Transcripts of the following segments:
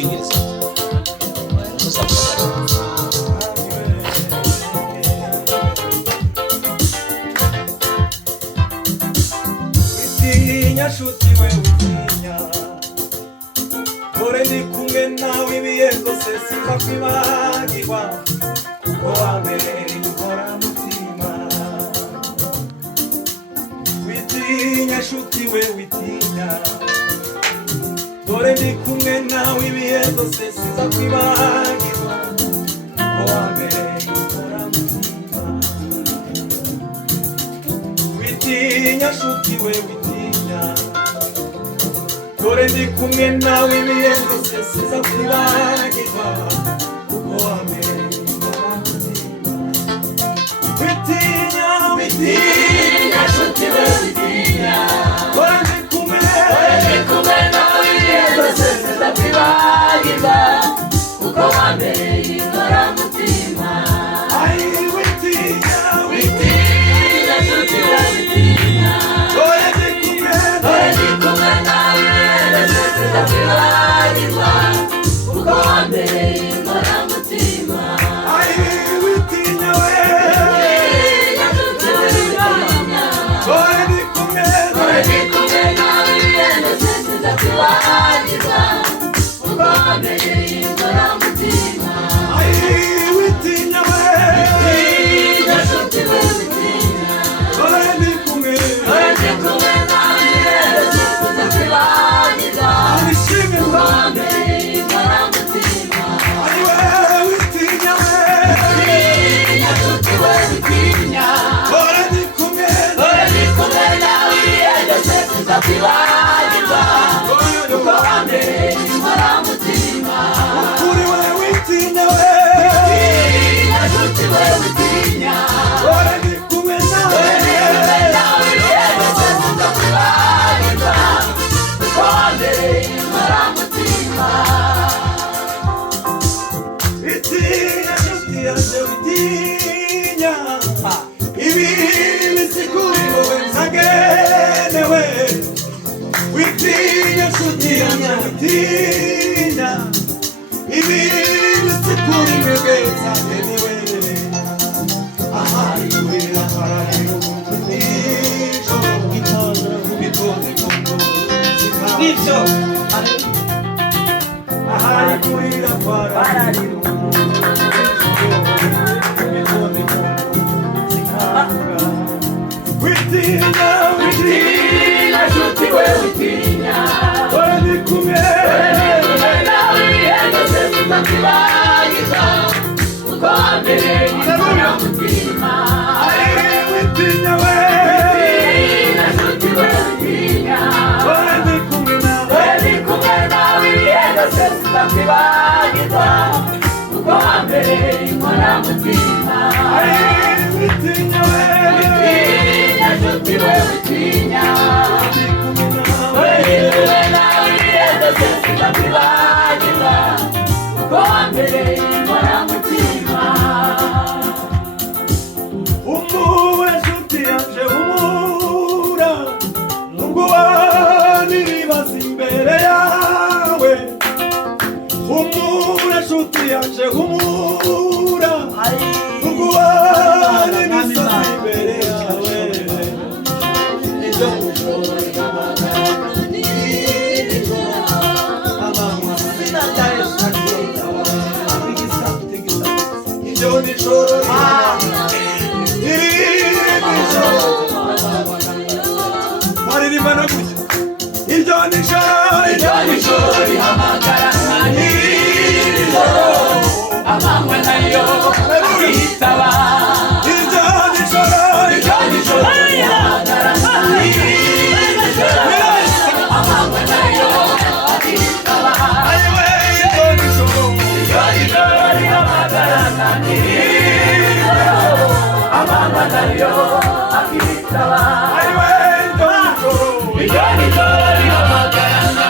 Cyongereza. Witinya nshuti we witinya, dore ndi kumwe nawe ibihe byose sinzakwibagirwa, kuko wambereye inkoramutima. Witinya nshuti we witinya, dore ndi kumwe nawe ibihe byose sinzakwibagirwa, kuko wambereye inkoramutima. Witinya nshuti we witinya, dore ndi kumwe nawe ibihe byose sinzakwibagirwa, kuko wambereye inkoramutima. Witinya witinya nshuti we witinya, dore ndi kumwe nawe ibihe byose sinzakwibagirwa, kuko wambereye inkoramutima. Ai witinya witinya nshuti we witinya, dore ndi kumwe nawe ibihe byose sinzakwibagirwa, kuko wambereye inkoramutima. Ai witinya we dore ndi kumwe nawe ibihe byose sinzakwibagirwa, kuko wambereye inkoramutima. Ai witinya we nshuti we witinya, dore ndi kumwe nawe ibihe byose sinzakwibagirwa, kuko wambereye inkoramutima. Ai we witinya we nshuti we witinya, dore ndi kumwe nawe ibihe byose sinzakwibagirwa, kuko wambereye inkoramutima. Kuri we witinya we nshuti we witinya, dore ndi kumwe nawe ibihe byose sinzakwibagirwa, kuko wambereye inkoramutima. Witinya nshuti yanjye witinya, ibibi si kuri wowe ntagenewe. Witinya nshuti yanjye witinya, ibibi si kuri mwebwe ntagenewe. Ahari kurira harahera nijoro, bitonde kuko zikaba. Ahari kurira harahera bitonde kuko zikaba. Witinya witinya nshuti we witinya, dore ndi kumwe nawe ibihe byose sinzakwibagirwa, kuko wambereye inkoramutima. Ai witinya we nshuti we witinya, dore ndi kumwe nawe ibihe byose sinzakwibagirwa, kuko wambereye inkoramutima. Ai witinya we nshuti we witinya, dore ndi kumwe nawe ibihe byose sinzakwibagirwa, kuko wambereye inkoramutima. Humura nshuti yanje humura, nubwo wanibaza imbere yawe. Humura nshuti yanje humura, nubwo wanibaza imbere yawe. Nibyo nijoro rihamagara nka nijoro, amanywa nayo akitaba. Iryo nijoro rihamagara nka nijoro, amanywa nayo akitaba. Iryo nijoro rihamagara nka nijoro, amanywa nayo akitaba. Iryo nijoro rihamagara nka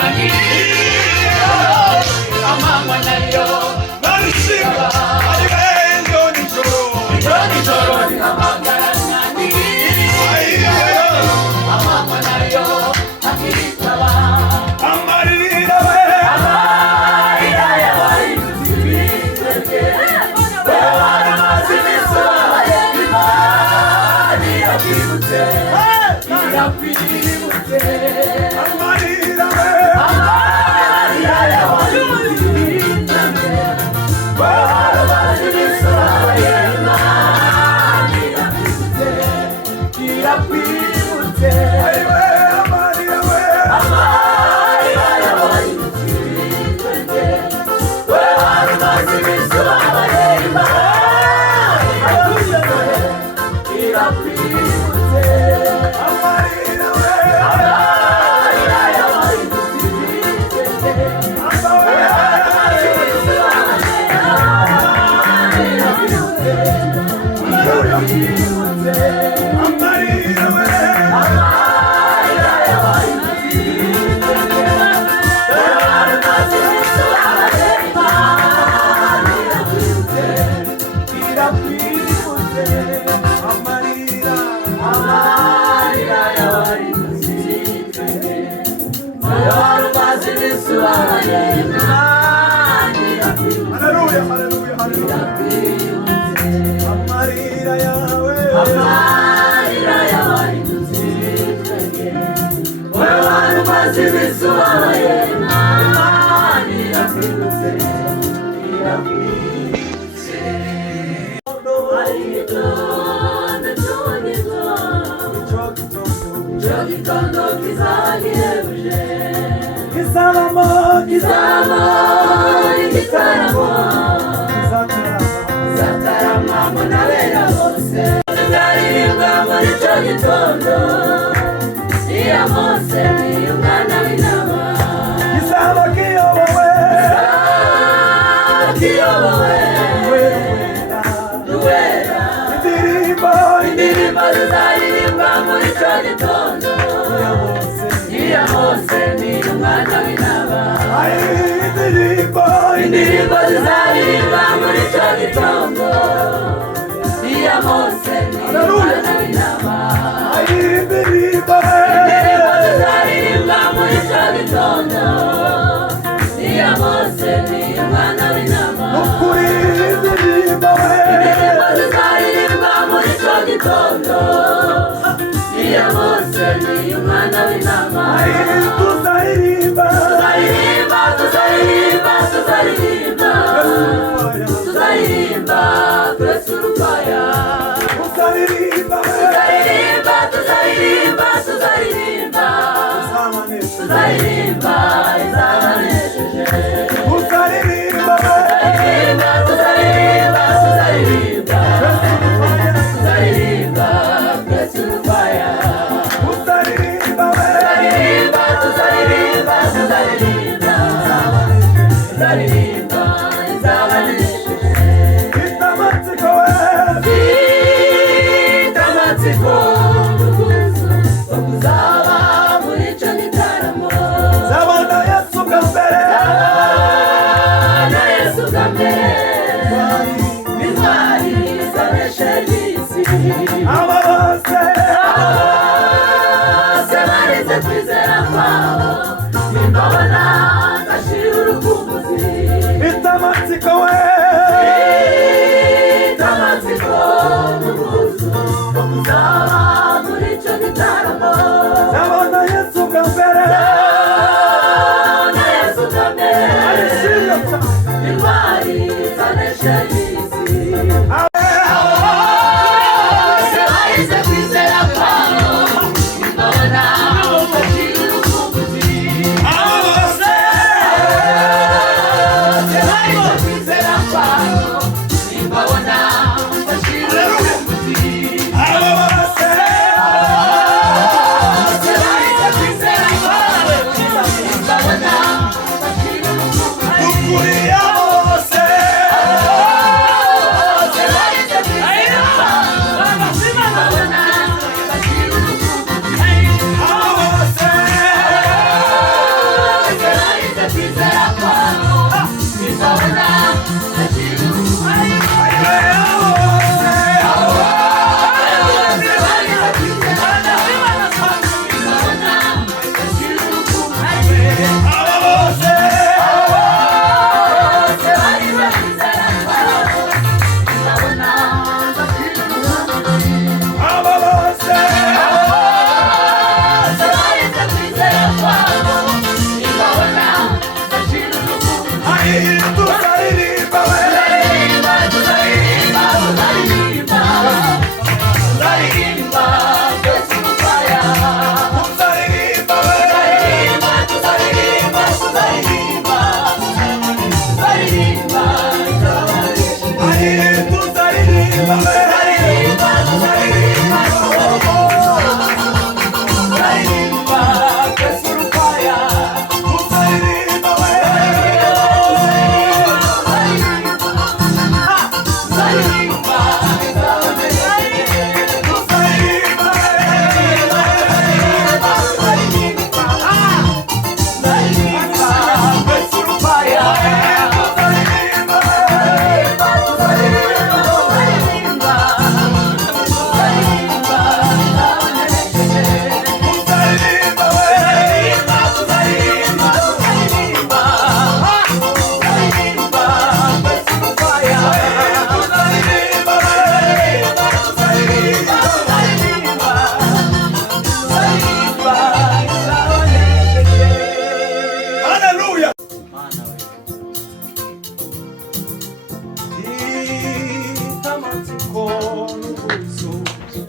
n'ubwuzu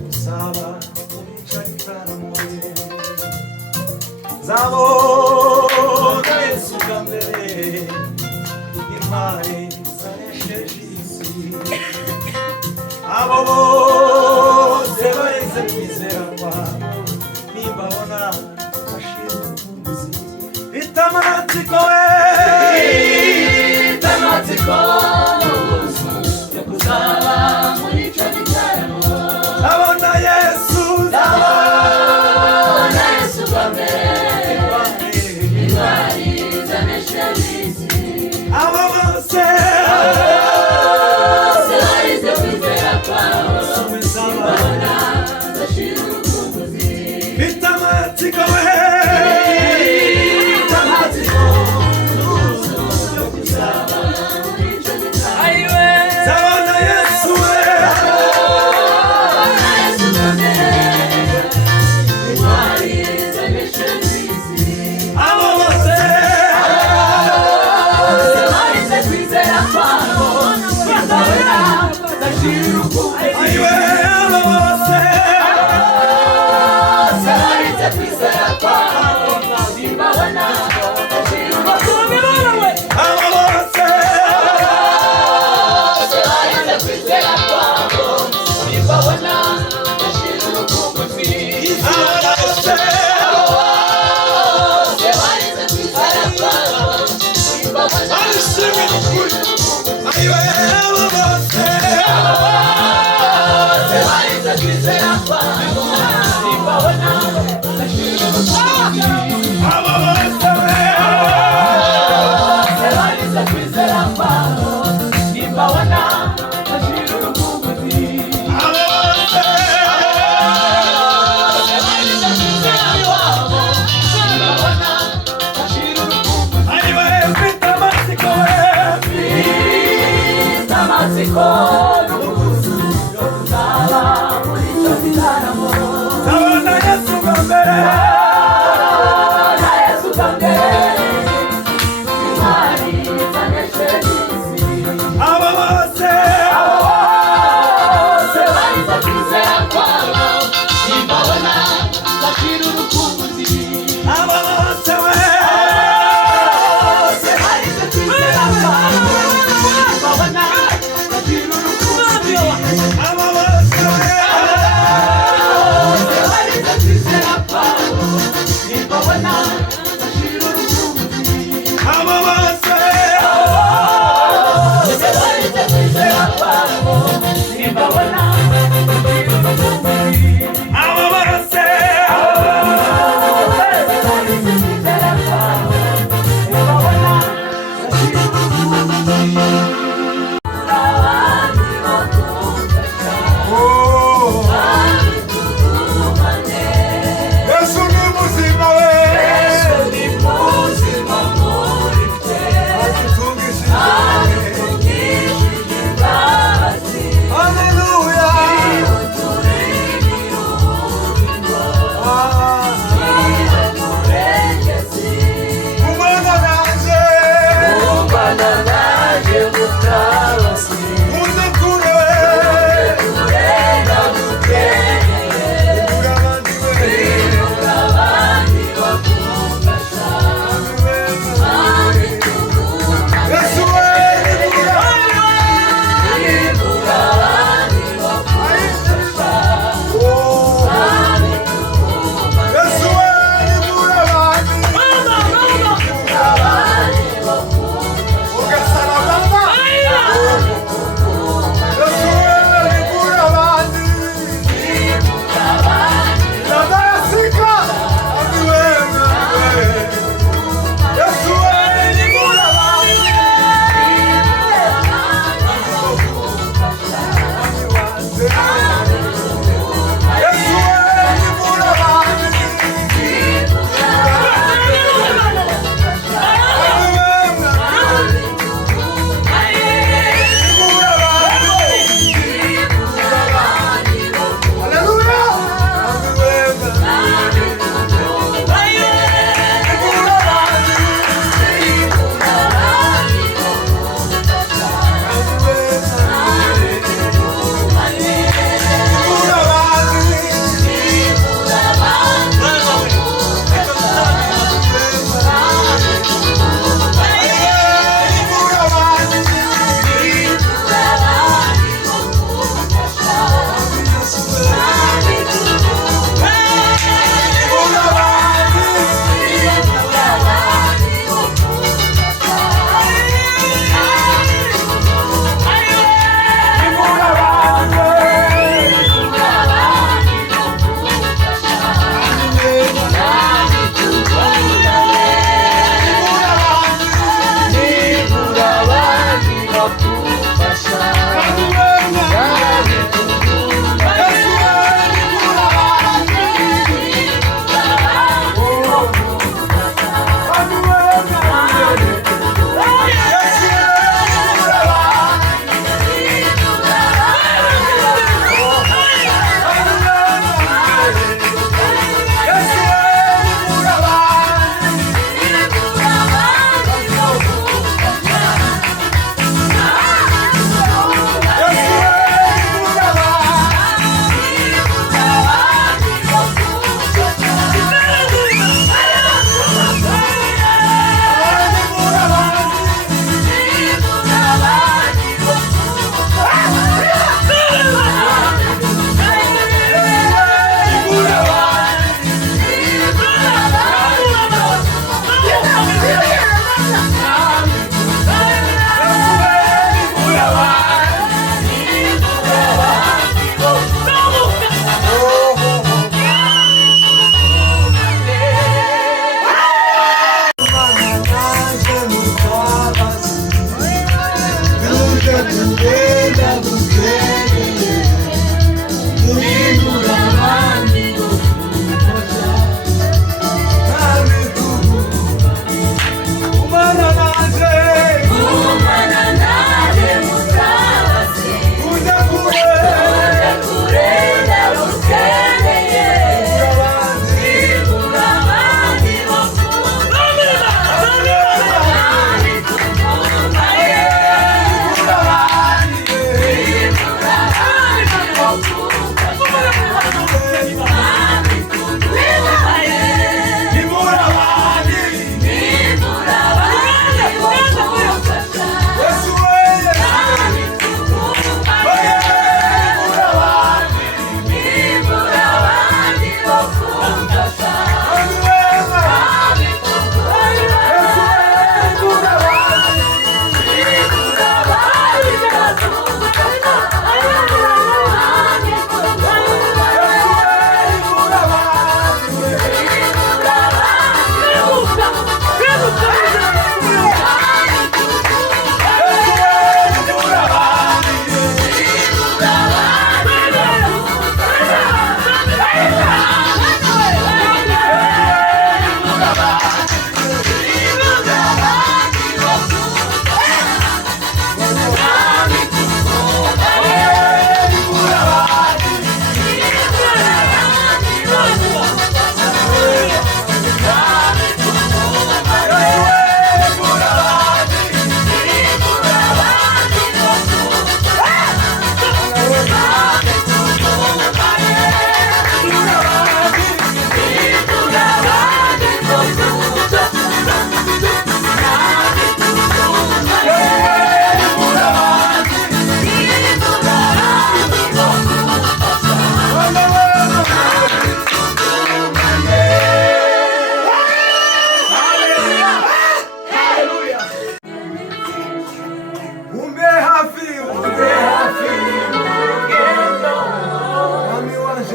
usaba umwicarira muri zabona Yesu bwa mbere intwari zanesheje isi abo bose bareze kwizera kwabo nimbabona bashira umuzi bitamatsiko bitamatsiko yo kuzaba muri ico gitaramo abona Yesu abona Yesu bwa mbere intwari zanesheje isi abo bose bareze kwizera kwabo nimbabona bashira umuzi bitamatsiko Oh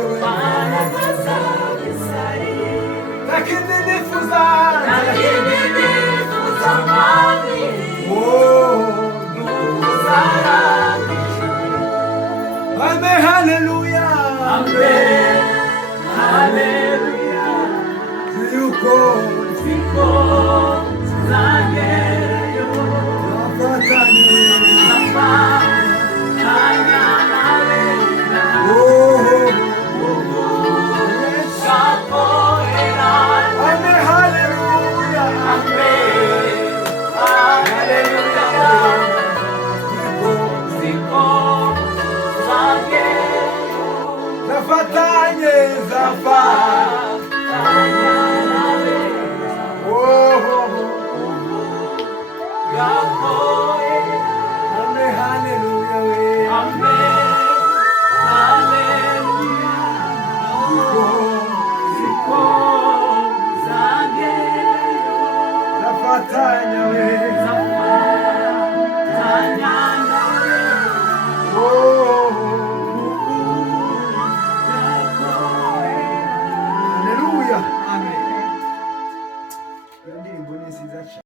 wewe, lakini nifuza Amen, haleluya, amen, haleluya. Ziko zageyo nafatanya nawe amen, haleluya, amen, haleluya. Ziko zageyo nafatanye